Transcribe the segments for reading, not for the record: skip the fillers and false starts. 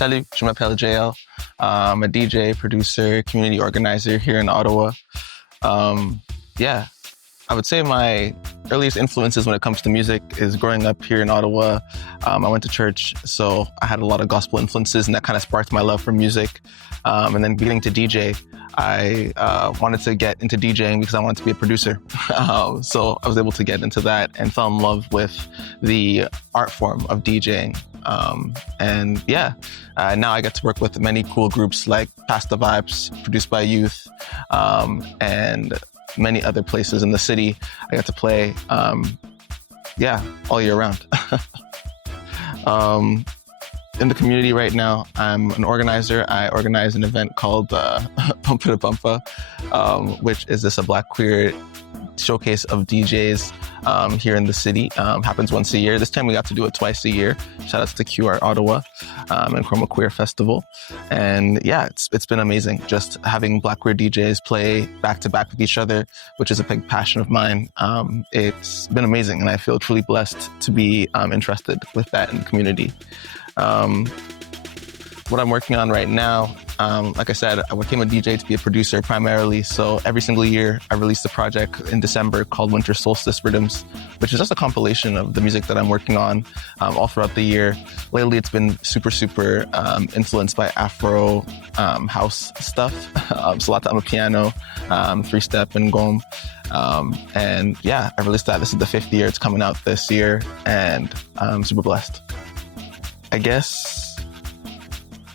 Salut, je m'appelle Jayel. I'm a DJ, producer, community organizer here in Ottawa. Yeah, I would say my earliest influences when it comes to music is growing up here in Ottawa. I went to church, so I had a lot of gospel influences, and that kind of sparked my love for music. And then beginning to DJ, I wanted to get into DJing because I wanted to be a producer. So I was able to get into that and fell in love with the art form of DJing. And yeah, now I get to work with many cool groups like Pass the Vibes, produced by youth, and many other places in the city. I get to play, yeah, all year round. In the community right now, I'm an organizer. I organize an event called Bumpa to Bumpa, which is a Black queer showcase of DJs here in the city. Happens once a year. This time we got to do it twice a year. Shout outs to QR Ottawa and Chroma Queer Festival. And yeah, it's been amazing just having Black queer DJs play back to back with each other, which is a big passion of mine. It's been amazing, and I feel truly blessed to be interested with that in the community. What I'm working on right now, like I said, I became a DJ to be a producer primarily. So every single year I release a project in December called Winter Solstice Rhythms, which is just a compilation of the music that I'm working on all throughout the year. Lately, it's been super influenced by Afro house stuff. So a lot of piano, three-step and gom. And yeah, I released that. This is the 5th year. It's coming out this year, and I'm super blessed. I guess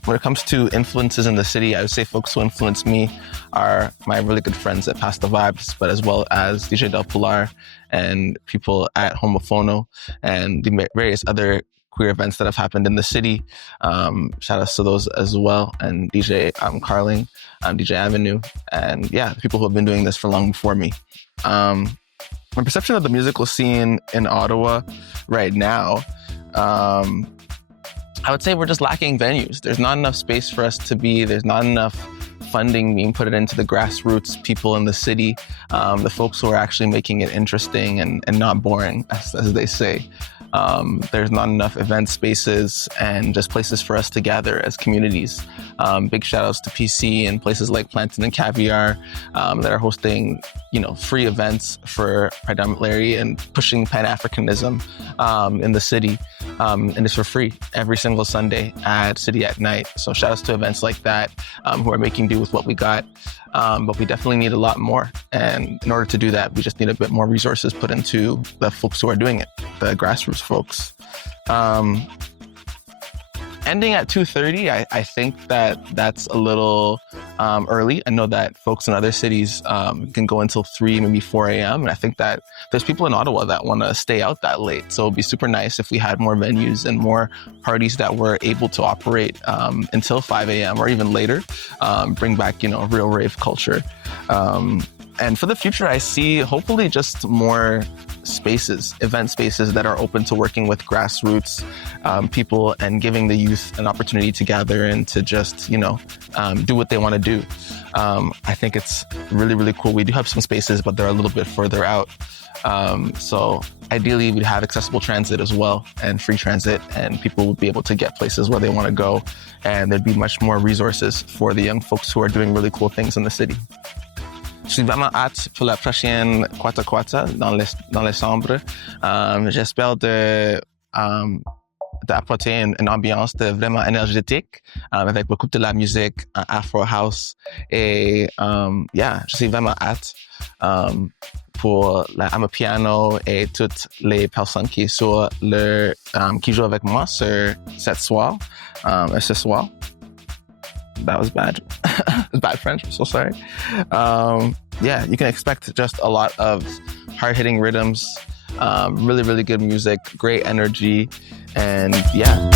when it comes to influences in the city, I would say folks who influence me are my really good friends at Pass the Vibes, but as well as DJ Del Pilar and people at Homophono and the various other queer events that have happened in the city. Shout outs to those as well. And DJ Carling, DJ Avenue, and yeah, the people who have been doing this for long before me. My perception of the musical scene in Ottawa right now, I would say we're just lacking venues. There's not enough space for us to be. There's not enough funding being put into the grassroots people in the city, the folks who are actually making it interesting and not boring, as they say. There's not enough event spaces and just places for us to gather as communities. Big shout outs to PC and places like Plantain and Caviar that are hosting, free events for predominantly and pushing Pan-Africanism in the city. And it's for free every single Sunday at City at Night. So shout outs to events like that who are making do with what we got. But we definitely need a lot more. And in order to do that, we just need a bit more resources put into the folks who are doing it, the grassroots folks. Ending at 2:30, I think that's a little early. I know that folks in other cities can go until 3, maybe 4 a.m. And I think that there's people in Ottawa that want to stay out that late. So it'd be super nice if we had more venues and more parties that were able to operate until 5 a.m. or even later. Bring back, real rave culture. And for the future, I see hopefully just more spaces, event spaces that are open to working with grassroots people and giving the youth an opportunity to gather and to just, do what they want to do. I think it's really cool. We do have some spaces, but they're a little bit further out. So ideally, we'd have accessible transit as well and free transit, and people would be able to get places where they want to go. And there'd be much more resources for the young folks who are doing really cool things in the city. Je suis vraiment hâte pour la prochaine Quata Quata dans les chambres. J'espère d'apporter une ambiance vraiment énergétique avec beaucoup de la musique Afro House. Et je suis vraiment hâte pour la piano et toutes les personnes qui jouent avec moi ce soir. That was bad. Bad French. I'm so sorry. You can expect just a lot of hard-hitting rhythms, really good music, great energy, and yeah.